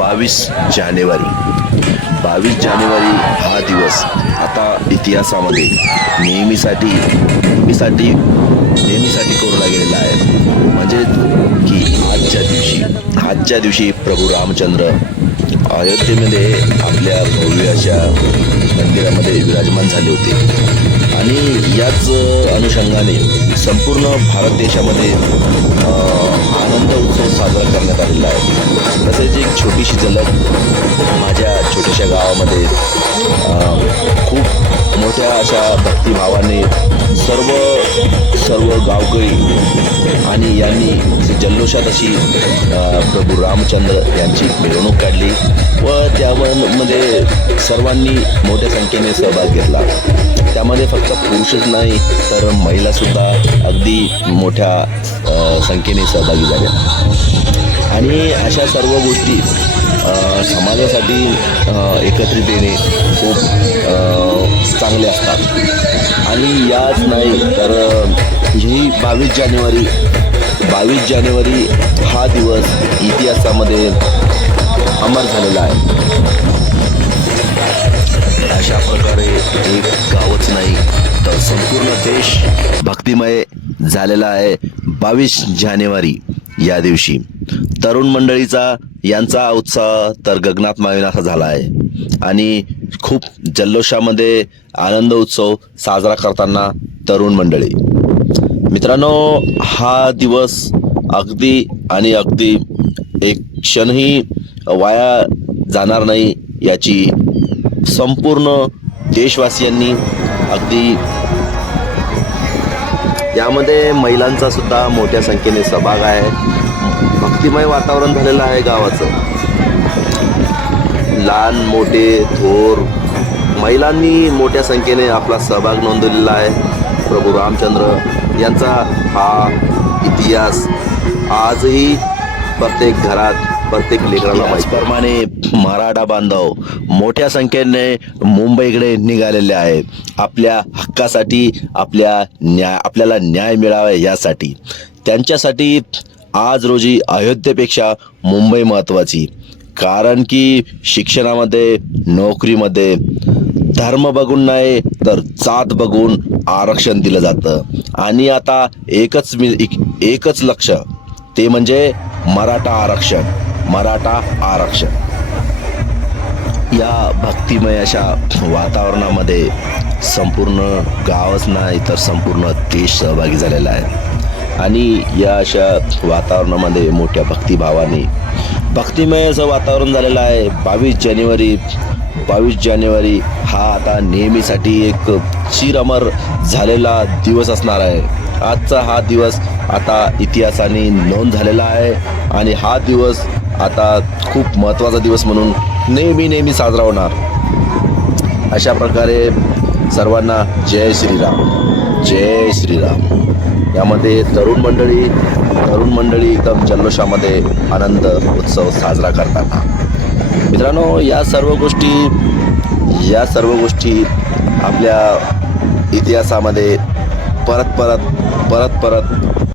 बावीस जानेवारी. बावीस जानेवारी हा दिवस आता इतिहासामध्ये नेहमीसाठी नेहमीसाठी नेहमीसाठी कोरला गेलेला आहे. म्हणजे की आजच्या दिवशी आजच्या दिवशी प्रभू रामचंद्र अयोध्येमध्ये आपल्या भव्य अशा मंदिरामध्ये विराजमान झाले होते. आणि याच अनुषंगाने संपूर्ण भारत देशामध्ये आनंद उत्सव साजरा करण्यात आलेला आहे. तसेच एक छोटीशी झलक माझ्या छोट्याशा गावामध्ये खूप मोठ्या अशा भक्तिभावाने सर्व सर्व गावकरी आणि यांनी जल्लोषात अशी प्रभू रामचंद्र यांची मिरवणूक काढली व त्यामध्ये सर्वांनी मोठ्या संख्येने सहभाग घेतला. त्यामध्ये फक्त पुरुषच नाही तर महिलासुद्धा अगदी मोठ्या संख्येने सहभागी झाल्या. आणि अशा सर्व गोष्टी समाजासाठी एकत्रित येणे खूप चांगले असतात. आणि याच नाही तर ही बावीस जानेवारी बावीस जानेवारी हा दिवस इतिहासामध्ये अमर झालेला आहे. अशा प्रकारे एक गावच नाही तर संपूर्ण देश भक्तिमय झालेला आहे. बावीस जानेवारी. या दिवशी. तरुण मंडळीचा यांचा उत्साह तर गगनात माविनासा झाला आहे आणि खूप जल्लोषामध्ये आनंद उत्सव साजरा करताना तरुण मंडळी. मित्रांनो हा दिवस अगदी आणि अगदी एक क्षणही वाया जाणार नाही याची संपूर्ण देशवासियांनी अगदी यामध्ये महिलांचा सुद्धा मोठ्या संख्येने सहभाग आहे. भक्तिमय वातावरण झालेलं आहे गावाचं. लहान मोठे थोर महिलांनी मोठ्या संख्येने आपला सहभाग नोंदवलेला आहे. प्रभू रामचंद्र यांचा हा इतिहास आजही प्रत्येक घरात प्रत्येक लेकराला त्याचप्रमाणे मराठा बांधव मोठ्या संख्येने मुंबईकडे निघालेले आहे आपल्या हक्कासाठी आपल्या न्याय आपल्याला न्याय मिळावा यासाठी. त्यांच्यासाठी आज रोजी अयोध्येपेक्षा मुंबई महत्त्वाची. कारण की शिक्षणामध्ये नोकरीमध्ये धर्म बघून नाही तर जात बघून आरक्षण दिलं जातं. आणि आता एकच मी एक- एकच लक्ष ते म्हणजे मराठा आरक्षण. मराठा आरक्षण. या भक्तिमय अशा वातावरणामध्ये संपूर्ण गावच नाही तर संपूर्ण देश सहभागी झालेला आहे. आणि या अशा वातावरणामध्ये मोठ्या भक्तिभावाने भक्तिमय असं वातावरण झालेलं आहे. बावीस जानेवारी बावीस जानेवारी हा आता नेहमीसाठी एक चिरअमर झालेला दिवस असणार आहे. आजचा हा दिवस आता इतिहासाने नोंद झालेला आहे. आणि हा दिवस आता खूप महत्त्वाचा दिवस म्हणून नेहमी नेहमी साजरा होणार. अशा प्रकारे सर्वांना जय श्रीराम जय श्रीराम. यामध्ये तरुण मंडळी तरुण मंडळी एकदम जल्लोषामध्ये आनंद उत्सव साजरा करताना. मित्रांनो या सर्व गोष्टी या सर्व गोष्टी आपल्या इतिहासामध्ये परत परत परत परत